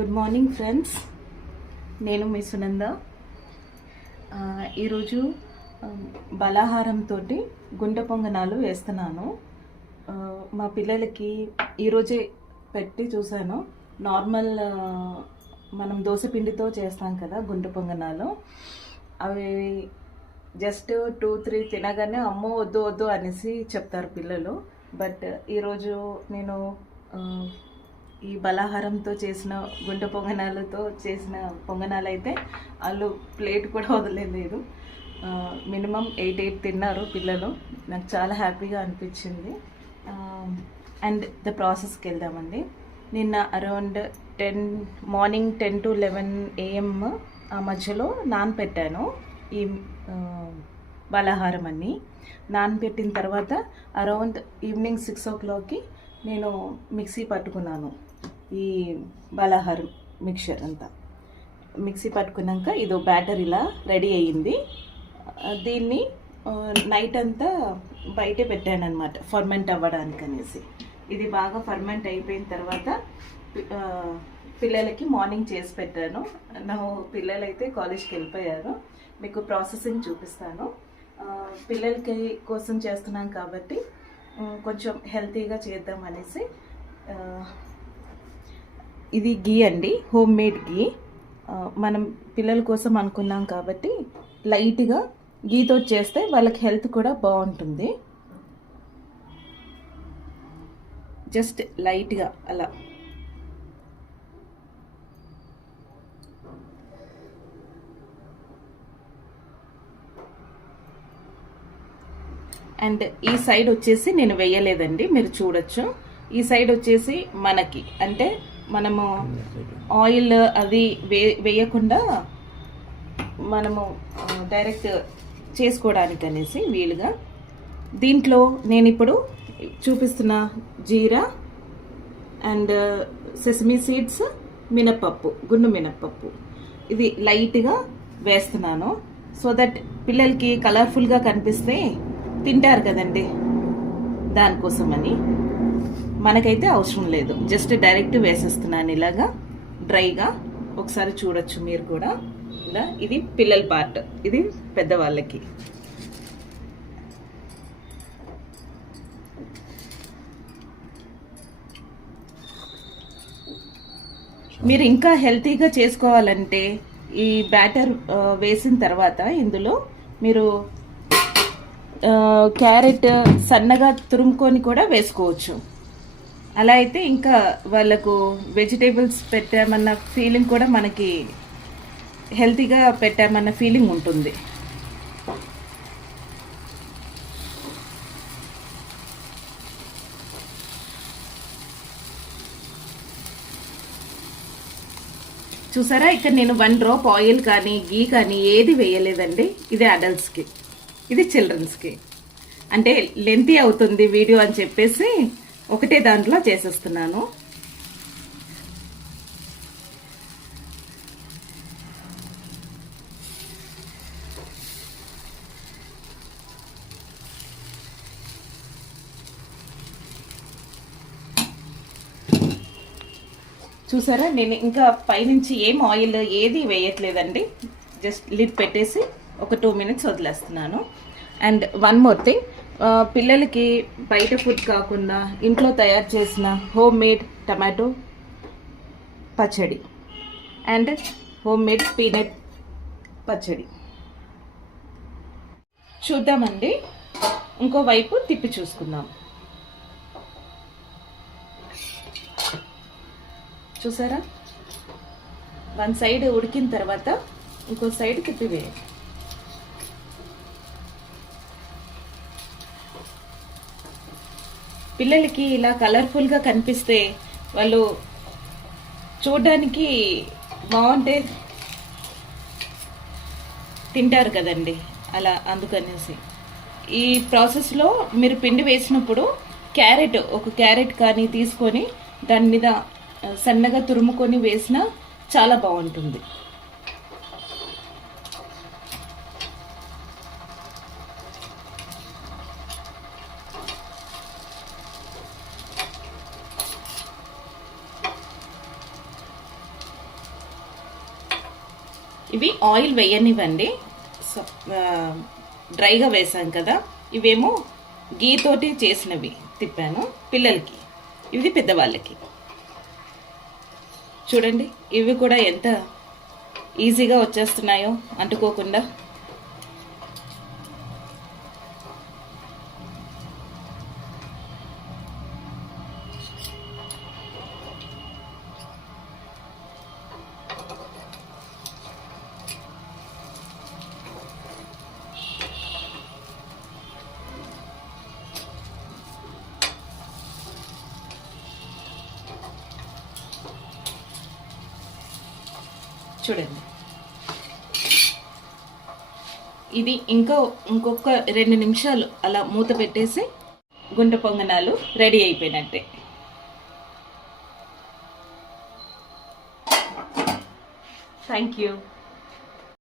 Good morning friends, నేను మీ సునంద. ఈరోజు బలాహారంతో గుంట పొంగనాలు వేస్తున్నాను. మా పిల్లలకి ఈరోజే పెట్టి చూశాను. నార్మల్ మనం దోసపిండితో చేస్తాం కదా గుంట పొంగనాలు, అవి జస్ట్ 2-3 తినగానే అమ్మో వద్దు వద్దు అనేసి చెప్తారు పిల్లలు. బట్ ఈరోజు నేను ఈ బలాహారంతో చేసిన గుంట పొంగనాలతో చేసిన పొంగనాలు అయితే వాళ్ళు ప్లేట్ కూడా వదలలేదు. మినిమం 8 తిన్నారు పిల్లలు. నాకు చాలా హ్యాపీగా అనిపించింది. అండ్ ద ప్రాసెస్కి వెళ్దామండి. నిన్న అరౌండ్ మార్నింగ్ 10 to 11 AM ఆ మధ్యలో నానపెట్టాను ఈ బలాహారం అన్నీ. నానపెట్టిన తర్వాత అరౌండ్ ఈవినింగ్ 6 o'clockకి నేను మిక్సీ పట్టుకున్నాను. ఈ బలాహారం మిక్చర్ అంతా మిక్సీ పట్టుకున్నాక ఇదో బ్యాటర్ ఇలా రెడీ అయ్యింది. దీన్ని నైట్ అంతా బయటే పెట్టాను అనమాట, ఫర్మెంట్ అవ్వడానికి అనేసి. ఇది బాగా ఫర్మెంట్ అయిపోయిన తర్వాత పిల్లలకి మార్నింగ్ చేసి పెట్టాను. నా పిల్లలైతే కాలేజ్కి వెళ్ళిపోయారు. మీకు ప్రాసెసింగ్ చూపిస్తాను. పిల్లలకి కోసం చేస్తున్నాం కాబట్టి కొంచెం హెల్తీగా చేద్దాం అనేసి. ఇది గీ అండి, హోమ్ మేడ్ గీ. మనం పిల్లల కోసం అనుకున్నాం కాబట్టి లైట్గా గీతో చేస్తే వాళ్ళకి హెల్త్ కూడా బాగుంటుంది. జస్ట్ లైట్గా అలా. అండ్ ఈ సైడ్ వచ్చేసి నేను వేయలేదండి, మీరు చూడొచ్చు. ఈ సైడ్ వచ్చేసి మనకి అంటే మనము ఆయిల్ అది వేయకుండా మనము డైరెక్ట్ చేసుకోవడానికి అనేసి వీలుగా. దీంట్లో నేను ఇప్పుడు చూపిస్తున్న జీరా అండ్ సెసమీ సీడ్స్, మినప్పప్పు, గుండు మినప్పప్పు, ఇది లైట్గా వేస్తున్నాను. సో దట్ పిల్లలకి కలర్ఫుల్గా కనిపిస్తే తింటారు కదండి, దానికోసమని. మనకైతే అవసరం లేదు, జస్ట్ డైరెక్ట్ వేసేస్తున్నాను ఇలాగా డ్రైగా. ఒకసారి చూడొచ్చు మీరు కూడా ఇలా. ఇది పిల్లల పార్ట్, ఇది పెద్దవాళ్ళకి. మీరు ఇంకా హెల్తీగా చేసుకోవాలంటే ఈ బ్యాటర్ వేసిన తర్వాత ఇందులో మీరు క్యారెట్ సన్నగా తురుముకొని కూడా వేసుకోవచ్చు. అలా అయితే ఇంకా వాళ్ళకు వెజిటేబుల్స్ పెట్టామన్న ఫీలింగ్ కూడా, మనకి హెల్తీగా పెట్టామన్న ఫీలింగ్ ఉంటుంది. చూసారా, ఇక్కడ నేను 1 డ్రాప్ ఆయిల్ కానీ గీ కానీ ఏది వేయలేదండి. ఇది అడల్ట్స్కి, ఇది చిల్డ్రన్స్కి. అంటే లెంతీ అవుతుంది వీడియో అని చెప్పేసి ఒకటే దాంట్లో చేసేస్తున్నాను. చూసారా, నేను ఇంకా పైనుంచి ఏం ఆయిల్ ఏది వేయట్లేదండి. జస్ట్ లిడ్ పెట్టేసి ఒక 2 minutes వదిలేస్తున్నాను. అండ్ వన్ మోర్ థింగ్, పిల్లలకి బయట ఫుడ్ కాకుండా ఇంట్లో తయారు చేసిన హోమ్ మేడ్ టమాటో పచ్చడి అండ్ హోమ్ మేడ్ పీనట్ పచ్చడి చూద్దామండి. ఇంకో వైపు తిప్పి చూసుకుందాం. చూసారా, 1 side ఉడికిన తర్వాత ఇంకో సైడ్ తిప్పివేయండి. పిల్లలకి ఇలా కలర్ఫుల్గా కనిపిస్తే వాళ్ళు చూడడానికి బాగుంటే తింటారు కదండి, అలా. అందుకనేసి ఈ ప్రాసెస్లో మీరు పిండి వేసినప్పుడు ఒక క్యారెట్ కానీ తీసుకొని దాని మీద సన్నగా తురుముకొని వేసినా చాలా బాగుంటుంది. ఇవి ఆయిల్ వేయనివ్వండి, డ్రైగా వేసాం కదా. ఇవేమో గీ తోటి చేసినవి తిప్పాను పిల్లలకి, ఇది పెద్దవాళ్ళకి. చూడండి ఇవి కూడా ఎంత ఈజీగా వచ్చేస్తున్నాయో అంటుకోకుండా. చూడండి ఇది ఇంకొక 2 నిమిషాలు అలా మూత పెట్టేసి గుంట పొంగనాలు రెడీ అయిపోయినట్టే. Thank you.